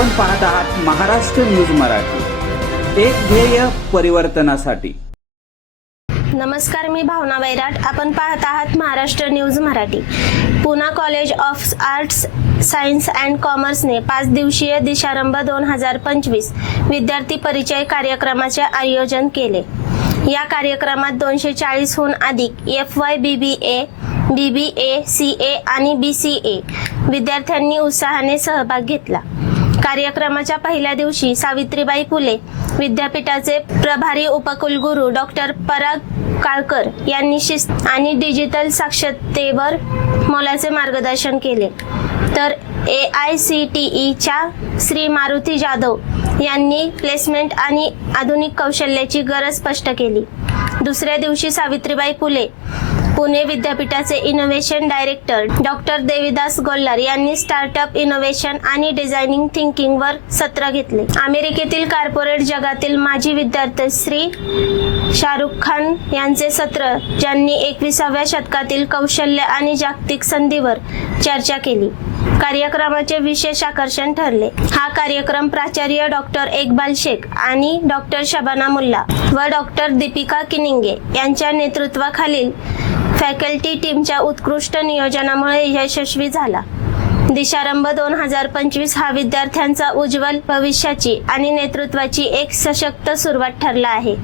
आपण पाहत आहात महाराष्ट्र न्यूज मराठी, एक ध्येय परिवर्तनासाठी। नमस्कार, मी भावना वैराट। आपण पाहत आहात Maharashtra news Marathi. Poona college of arts science and कॉमर्सने 5 दिवसीय दिशारंभ 2025 विद्यार्थी परिचय कार्यक्रमाचे आयोजन केले। या कार्यक्रमात 240 हून अधिक FY BBA, BBA, CA आणि BCA विद्यार्थ्यांनी उत्साहाने सहभाग घेतला। कार्यक्रमाच्या पहिल्या दिवशी सावित्रीबाई फुले विद्यापीठाचे प्रभारी उपकुलगुरू डॉक्टर पराग काळकर यांनी शिस्त आणि डिजिटल साक्षरतेवर मोलाचे मार्गदर्शन केले, तर AICTEच्या श्री मारुती जाधव यांनी प्लेसमेंट आणि आधुनिक कौशल्याची गरज स्पष्ट केली। दुसऱ्या दिवशी सावित्रीबाई फुले पुणे विद्यापीठाचे इनोव्हेशन डायरेक्टर डॉक्टर देविदास गोल्हार यांनी स्टार्टअप इनोव्हेशन आणि डिझायनिंग थिंकिंगवर सत्र घेतले। अमेरिकेतील कॉर्पोरेट जगातील माजी विद्यार्थी श्री शाहरुख खान यांचे सत्र, ज्यांनी 21व्या शतकातील कौशल्य आणि जागतिक संधीवर चर्चा केली, कार्यक्रमाचे विशेष आकर्षण ठरले। हा कार्यक्रम प्राचार्य डॉक्टर इकबाल शेख आणि डॉक्टर शबाना मुल्ला व डॉक्टर दीपिका किनिंगे यांच्या नेतृत्वाखालील फॅकल्टी टीमच्या उत्कृष्ट नियोजनामुळे यशस्वी झाला। दिशारंभ 2025 हा विद्यार्थ्यांचा उज्ज्वल भविष्याची आणि नेतृत्वाची एक सशक्त सुरुवात ठरला आहे।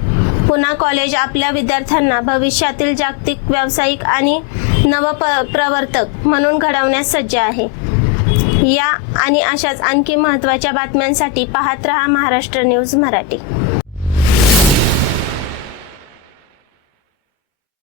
पुना कॉलेज आपल्या विद्यार्थ्यांना भविष्यातील जागतिक व्यावसायिक आणि नवप्रवर्तक म्हणून घडवण्यास सज्ज आहे। या आणि अशाच आणखी महत्त्वाच्या बातम्यांसाठी पाहत रहा महाराष्ट्र न्यूज मराठी।